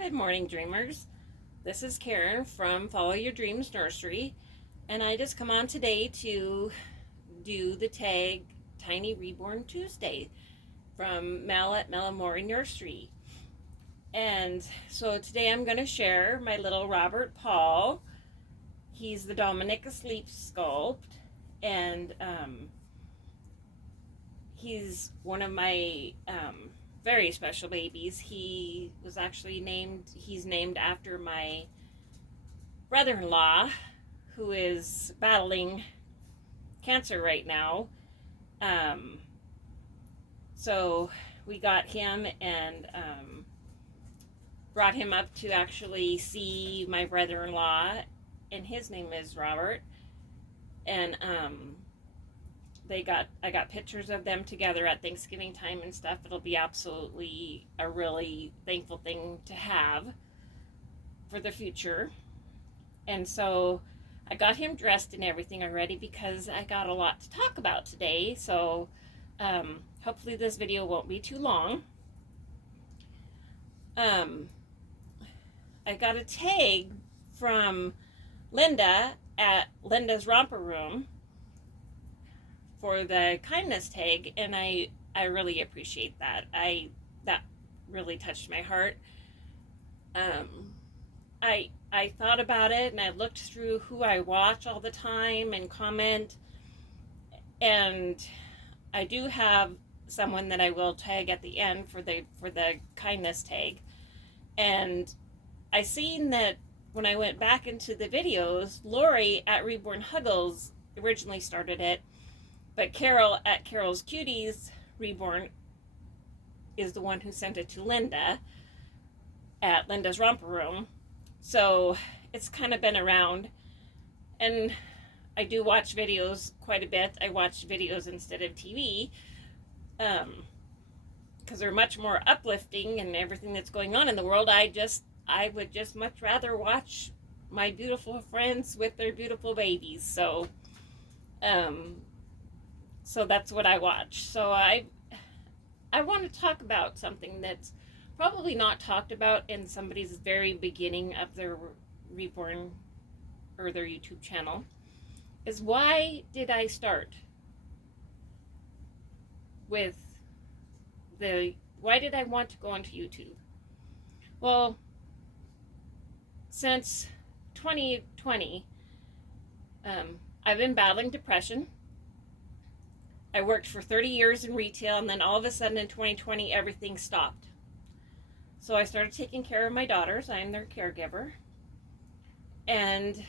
Good morning, dreamers. This is Karen from Follow Your Dreams Nursery, and I just come on today to do the tag Tiny Reborn Tuesday from Mel at Melamori Nursery. And so today I'm going to share my little Robert Paul. He's the Dominic Asleep sculpt, and he's one of my very special babies. He was actually he's named after my brother-in-law, who is battling cancer right now. So we got him and brought him up to actually see my brother-in-law, and his name is Robert. And I got pictures of them together at Thanksgiving time and stuff. It'll be absolutely a really thankful thing to have for the future. And so I got him dressed and everything already because I got a lot to talk about today. So hopefully this video won't be too long. I got a tag from Linda at Linda's Romper Room for the kindness tag, and I really appreciate that. That really touched my heart. I thought about it, and I looked through who I watch all the time and comment, and I do have someone that I will tag at the end for the kindness tag. And I seen that when I went back into the videos, Lori at Reborn Huggles originally started it, but Carol at Carol's Cuties Reborn is the one who sent it to Linda at Linda's Romper Room. So it's kind of been around, and I do watch videos quite a bit. I watch videos instead of TV because they're much more uplifting and everything that's going on in the world. I would just much rather watch my beautiful friends with their beautiful babies. So that's what I watch. So I want to talk about something that's probably not talked about in somebody's very beginning of their Reborn or their YouTube channel, is why did I start with why did I want to go into YouTube? Well, since 2020, I've been battling depression. I worked for 30 years in retail, and then all of a sudden in 2020, everything stopped. So I started taking care of my daughters. I'm their caregiver. And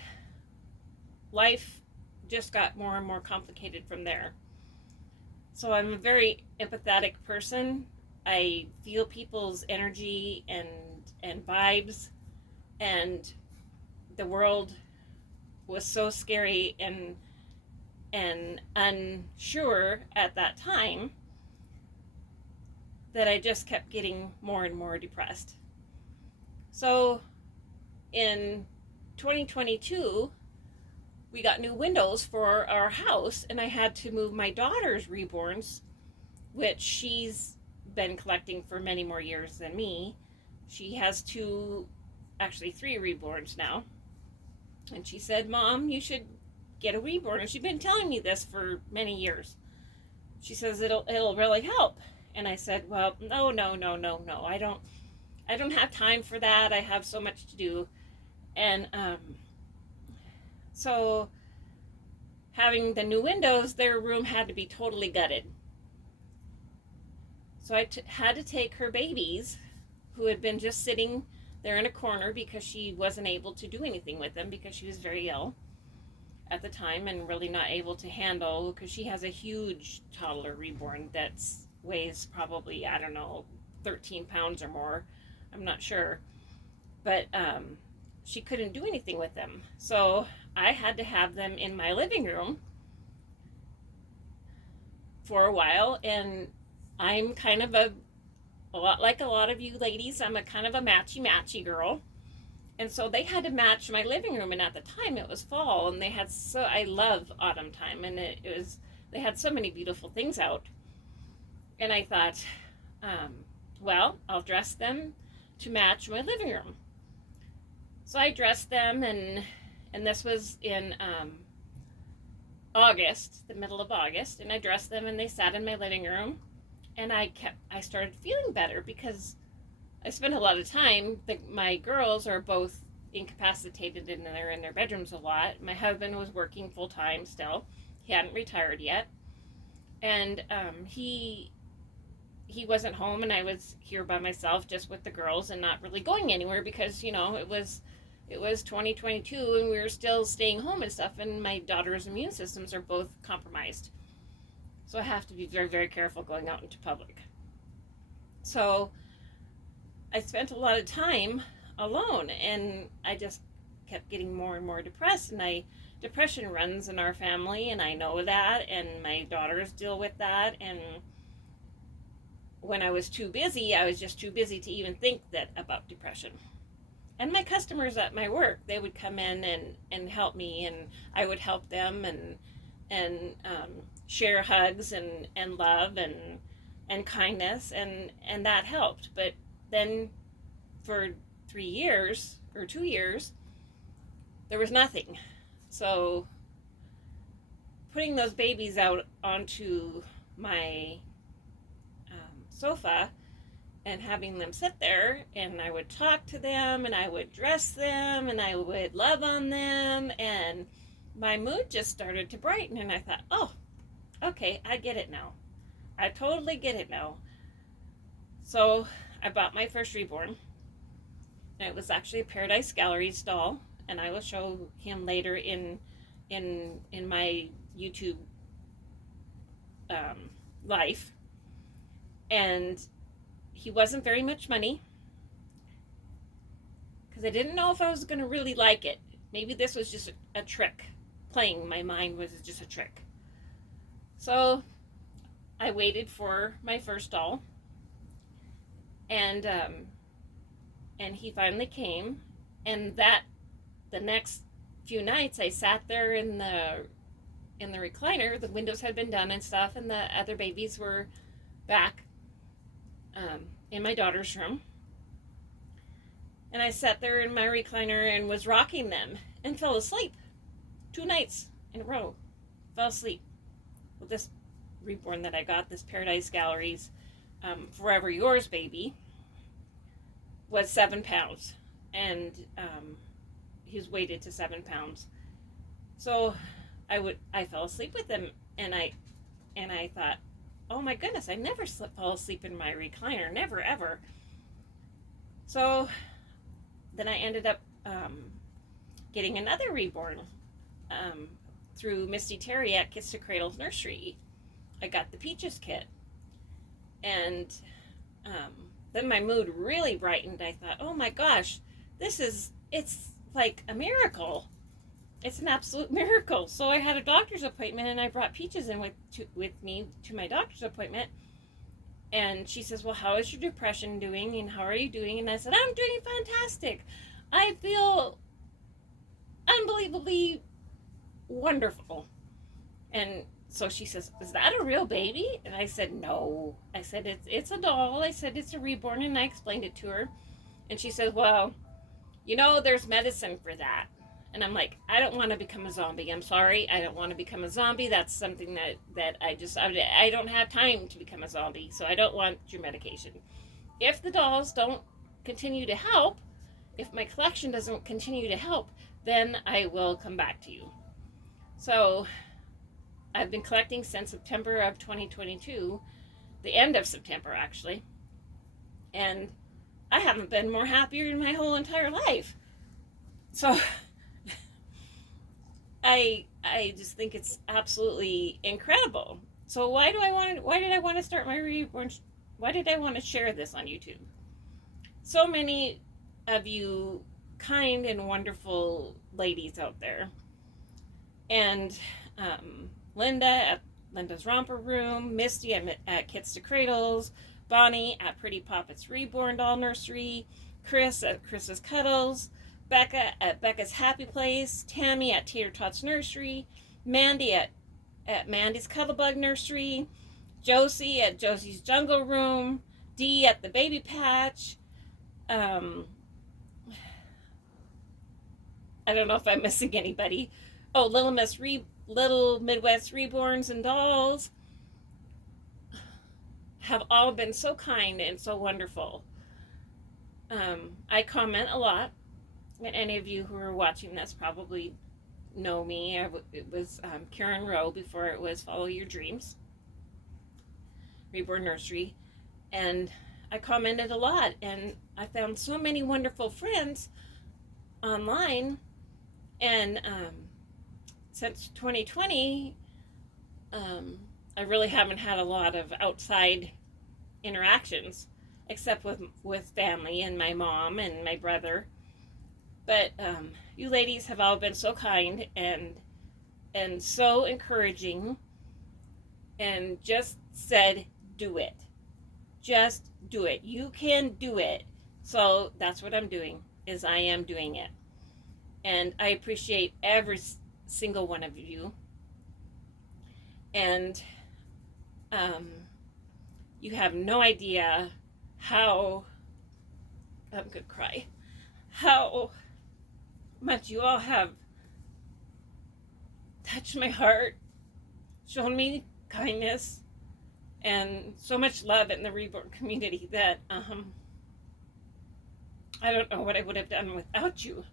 life just got more and more complicated from there. So I'm a very empathetic person. I feel people's energy and vibes, and the world was so scary and unsure at that time that I just kept getting more and more depressed. So in 2022, we got new windows for our house, and I had to move my daughter's reborns, which she's been collecting for many more years than me. She has three reborns now. And she said, "Mom, you should get a reborn." And she's been telling me this for many years. She says it'll really help. And I said, "Well, no. I don't have time for that. I have so much to do." And so having the new windows, their room had to be totally gutted. So I had to take her babies, who had been just sitting there in a corner because she wasn't able to do anything with them because she was very ill at the time and really not able to handle, because she has a huge toddler reborn that weighs probably, 13 pounds or more. I'm not sure. But she couldn't do anything with them. So I had to have them in my living room for a while. And I'm kind of a lot like a lot of you ladies. I'm a kind of a matchy girl. And so they had to match my living room, and at the time it was fall, and I love autumn time, and they had so many beautiful things out. And I thought, well, I'll dress them to match my living room. So I dressed them, and this was in August, the middle of August, and I dressed them and they sat in my living room, and I started feeling better because I spent a lot of time. My girls are both incapacitated and they're in their bedrooms a lot. My husband was working full time still. He hadn't retired yet. And he wasn't home, and I was here by myself just with the girls and not really going anywhere because, you know, it was 2022 and we were still staying home and stuff, and my daughter's immune systems are both compromised. So I have to be very, very careful going out into public. So I spent a lot of time alone, and I just kept getting more and more depressed, and depression runs in our family, and I know that, and my daughters deal with that. And when I was too busy, I was just too busy to even think that about depression. And my customers at my work, they would come in and help me, and I would help them and share hugs and love and kindness, and that helped. But then for 3 years or 2 years, there was nothing. So putting those babies out onto my sofa and having them sit there, and I would talk to them, and I would dress them, and I would love on them, and my mood just started to brighten, and I thought, oh, okay, I get it now. I totally get it now. So I bought my first reborn, and it was actually a Paradise Galleries doll, and I will show him later in my YouTube life. And he wasn't very much money because I didn't know if I was going to really like it. Maybe this was just a trick. Playing my mind was just a trick. So I waited for my first doll, and he finally came. And the next few nights I sat there in the recliner. The windows had been done and stuff, and the other babies were back in my daughter's room. And I sat there in my recliner and was rocking them and fell asleep 2 nights in a row. Fell asleep with this reborn that I got, this Paradise Galleries Forever Yours baby, was 7 pounds, and he was weighted to 7 pounds. So I fell asleep with him, and I thought, oh my goodness, I never fall asleep in my recliner, never ever. So then I ended up getting another reborn through Misty Terry at kitstokradlenursery. I got the Peaches kit, and then my mood really brightened. I thought, oh my gosh, it's like a miracle. It's an absolute miracle. So I had a doctor's appointment, and I brought Peaches in with me to my doctor's appointment. And she says, well, how is your depression doing, and how are you doing? And I said, I'm doing fantastic. I feel unbelievably wonderful. And so she says, is that a real baby? And I said, no. I said, it's a doll. I said, it's a reborn, and I explained it to her. And she says, well, you know, there's medicine for that. And I'm like, I don't want to become a zombie. I'm sorry. I don't want to become a zombie. That's something that I don't have time to become a zombie. So I don't want your medication. If the dolls don't continue to help, if my collection doesn't continue to help, then I will come back to you. So I've been collecting since September of 2022, the end of September actually. And I haven't been more happier in my whole entire life. So I just think it's absolutely incredible. So why did I want to start my reborn? Why did I want to share this on YouTube? So many of you kind and wonderful ladies out there, and Linda at Linda's Romper Room, Misty at Kits to Cradles, Bonnie at Pretty Poppets Reborn Doll Nursery, Chris at Chris's Cuddles, Becca at Becca's Happy Place, Tammy at Tater Tots Nursery, Mandy at Mandy's Cuddlebug Nursery, Josie at Josie's Jungle Room, Dee at the Baby Patch, Um, I don't know if I'm missing anybody. Oh, Little Midwest Reborns and Dolls have all been so kind and so wonderful. I comment a lot, and any of you who are watching this probably know me. It was Karen Rowe before it was Follow Your Dreams, Reborn Nursery, and I commented a lot, and I found so many wonderful friends online. And since 2020, I really haven't had a lot of outside interactions, except with family and my mom and my brother. But you ladies have all been so kind and so encouraging, and just said, "Do it. Just do it. You can do it." So that's what I'm doing. Is I am doing it, and I appreciate every single one of you. And you have no idea how I'm gonna cry. How much you all have touched my heart, shown me kindness, and so much love in the Reborn community that I don't know what I would have done without you.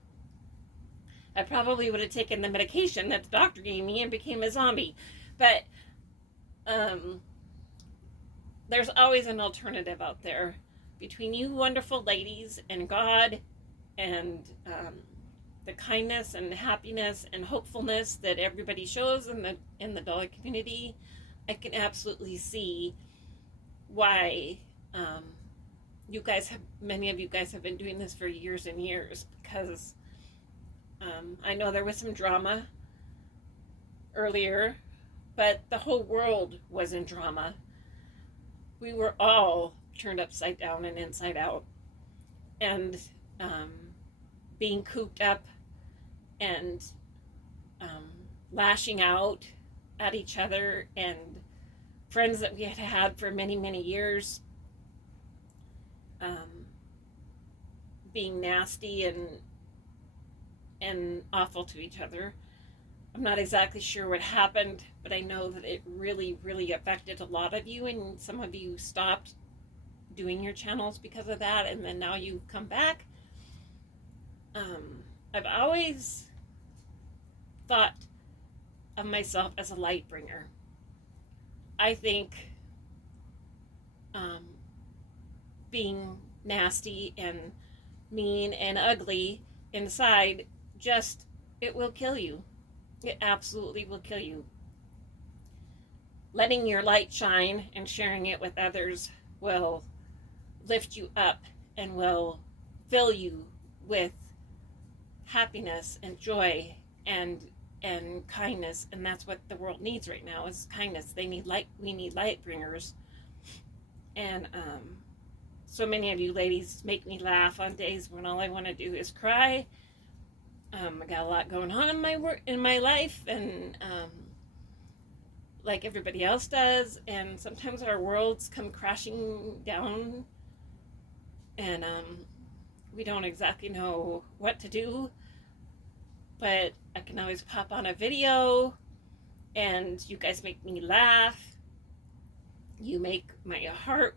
I probably would have taken the medication that the doctor gave me and became a zombie. But there's always an alternative out there between you wonderful ladies and God and the kindness and happiness and hopefulness that everybody shows in the dollar community. I can absolutely see why many of you guys have been doing this for years and years, because I know there was some drama earlier, but the whole world was in drama. We were all turned upside down and inside out, and being cooped up and lashing out at each other, and friends that we had had for many, many years being nasty and awful to each other. I'm not exactly sure what happened, but I know that it really, really affected a lot of you, and some of you stopped doing your channels because of that, and then now you've come back. I've always thought of myself as a light bringer. I think being nasty and mean and ugly inside, it will kill you. It absolutely will kill you. Letting your light shine and sharing it with others will lift you up and will fill you with happiness and joy and kindness, and that's what the world needs right now, is kindness. They need light. We need light bringers. And so many of you ladies make me laugh on days when all I want to do is cry. I got a lot going on in my life, and like everybody else does, and sometimes our worlds come crashing down, and we don't exactly know what to do. But I can always pop on a video, and you guys make me laugh. You make my heart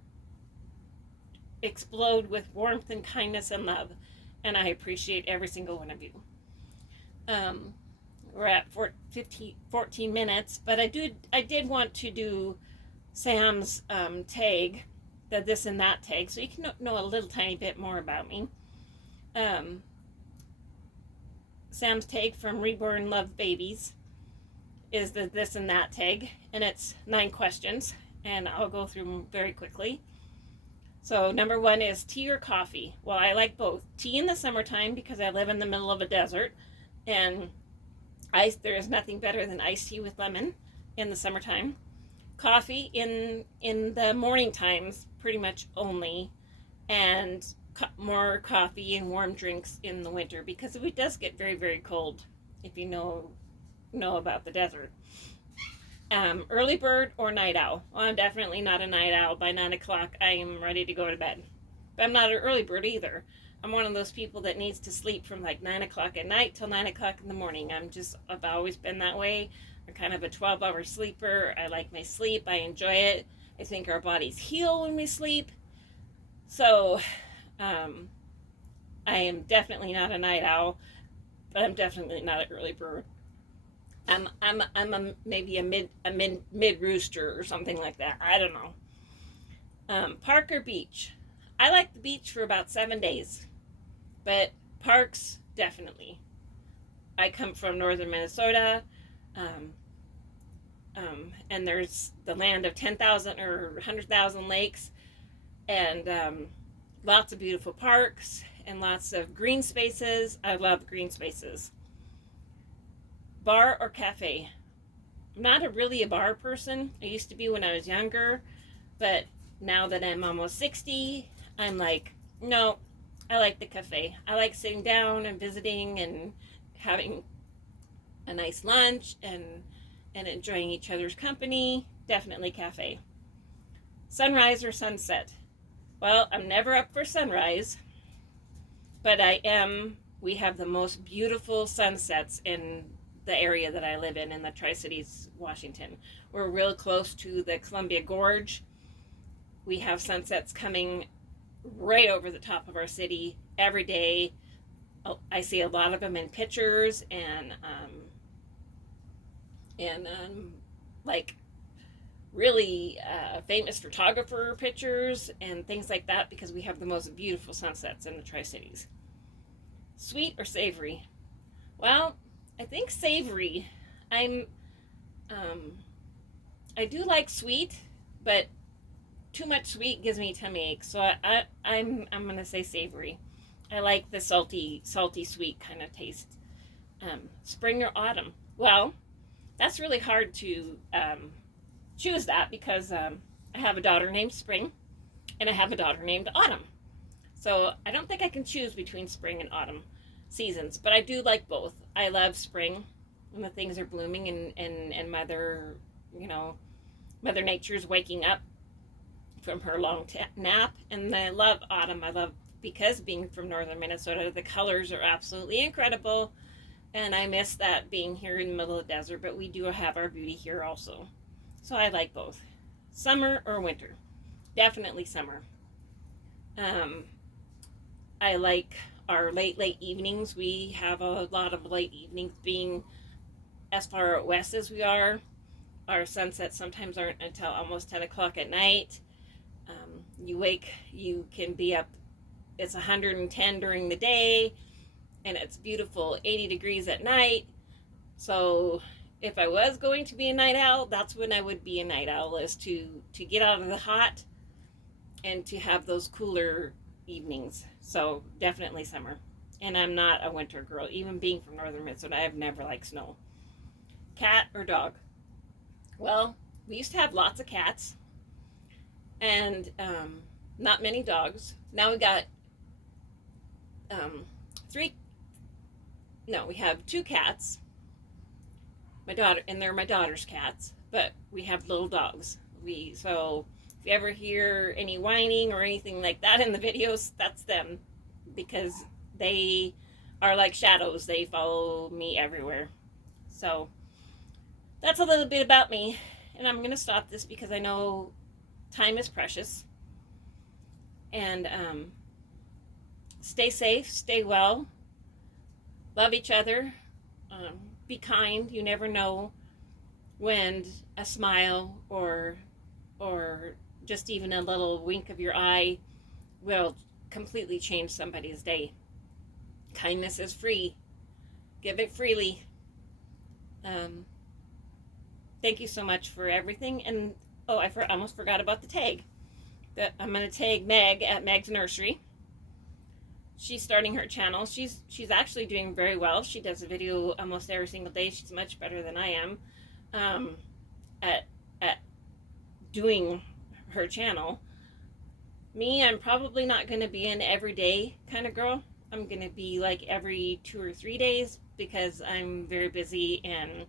explode with warmth and kindness and love, and I appreciate every single one of you. We're at 14 minutes, but I did want to do Sam's tag, the this and that tag, so you can know a little tiny bit more about me. Sam's tag from Reborn Love Babies is the this and that tag, and it's 9 questions, and I'll go through them very quickly. So number 1 is tea or coffee. Well, I like both. Tea in the summertime because I live in the middle of a desert, and there is nothing better than iced tea with lemon in the summertime. Coffee in the morning times, pretty much only, and more coffee and warm drinks in the winter, because it does get very, very cold, if you know about the desert. Early bird or night owl? Well, I'm definitely not a night owl. By 9 o'clock, I am ready to go to bed. But I'm not an early bird either. I'm one of those people that needs to sleep from like 9 o'clock at night till 9 o'clock in the morning. I've always been that way. I'm kind of a 12-hour sleeper. I like my sleep. I enjoy it. I think our bodies heal when we sleep. So, I am definitely not a night owl, but I'm definitely not an early bird. Maybe a mid rooster or something like that. I don't know. Park or beach? I like the beach for about 7 days, but parks definitely. I come from northern Minnesota, and there's the land of 10,000 or 100,000 lakes, and lots of beautiful parks and lots of green spaces. I love green spaces. Bar or cafe? I'm not really a bar person. I used to be when I was younger, but now that I'm almost 60, I'm like, no, I like the cafe. I like sitting down and visiting and having a nice lunch and enjoying each other's company. Definitely cafe. Sunrise or sunset? Well, I'm never up for sunrise, but we have the most beautiful sunsets in the area that I live in the Tri-Cities, Washington. We're real close to the Columbia Gorge. We have sunsets coming right over the top of our city every day. I see a lot of them in pictures and like really famous photographer pictures and things like that, because we have the most beautiful sunsets in the Tri-Cities. Sweet or savory? Well, I think savory. I do like sweet, but too much sweet gives me tummy aches. So I'm gonna say savory. I like the salty sweet kind of taste. Spring or autumn? Well, that's really hard to choose that, because I have a daughter named Spring and I have a daughter named Autumn. So I don't think I can choose between spring and autumn seasons, but I do like both. I love spring when the things are blooming and Mother Nature's waking up from her long nap. And I love autumn. Because being from northern Minnesota, the colors are absolutely incredible. And I miss that being here in the middle of the desert, but we do have our beauty here also. So I like both. Summer or winter? Definitely summer. I like our late evenings. We have a lot of late evenings, being as far west as we are. Our sunsets sometimes aren't until almost 10 o'clock at night. You can be up, it's 110 during the day, and it's beautiful 80 degrees at night. So if I was going to be a night owl, that's when I would be a night owl, is to get out of the hot and to have those cooler evenings. So definitely summer. And I'm not a winter girl. Even being from northern Minnesota, I've never liked snow. Cat or dog? Well, we used to have lots of cats and not many dogs. Now we got we have 2 cats. They're my daughter's cats, but we have little dogs. So if you ever hear any whining or anything like that in the videos, that's them, because they are like shadows. They follow me everywhere. So that's a little bit about me, and I'm going to stop this because I know time is precious. And stay safe, stay well, love each other, be kind. You never know when a smile or just even a little wink of your eye will completely change somebody's day. Kindness is free. Give it freely. Thank you so much for everything. And I almost forgot about the tag. I'm going to tag Meg at Meg's Nursery. She's starting her channel. She's actually doing very well. She does a video almost every single day. She's much better than I am at doing her channel. Me, I'm probably not going to be an everyday kind of girl. I'm going to be like every 2 or 3 days, because I'm very busy and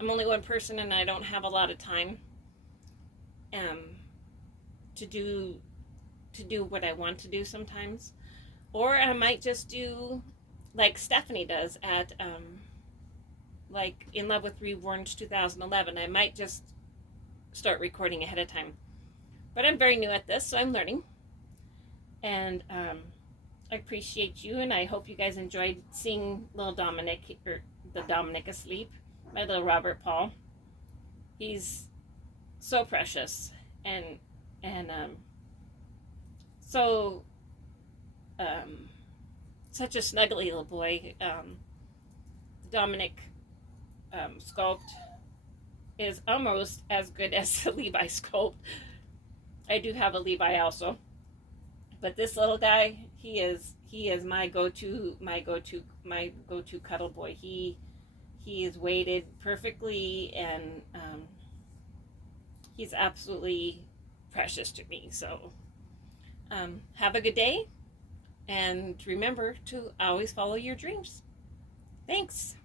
I'm only one person and I don't have a lot of time to do to do what I want to do sometimes. Or I might just do like Stephanie does at like In Love with Reborns 2011. I might just start recording ahead of time. But I'm very new at this, so I'm learning. And I appreciate you, and I hope you guys enjoyed seeing little Dominic, or the Dominic asleep, my little Robert Paul. He's so precious and so such a snuggly little boy. Dominic sculpt is almost as good as the Levi sculpt. I do have a Levi also, but this little guy, he is my go-to cuddle boy. He is weighted perfectly, and he's absolutely precious to me. So have a good day, and remember to always follow your dreams. Thanks.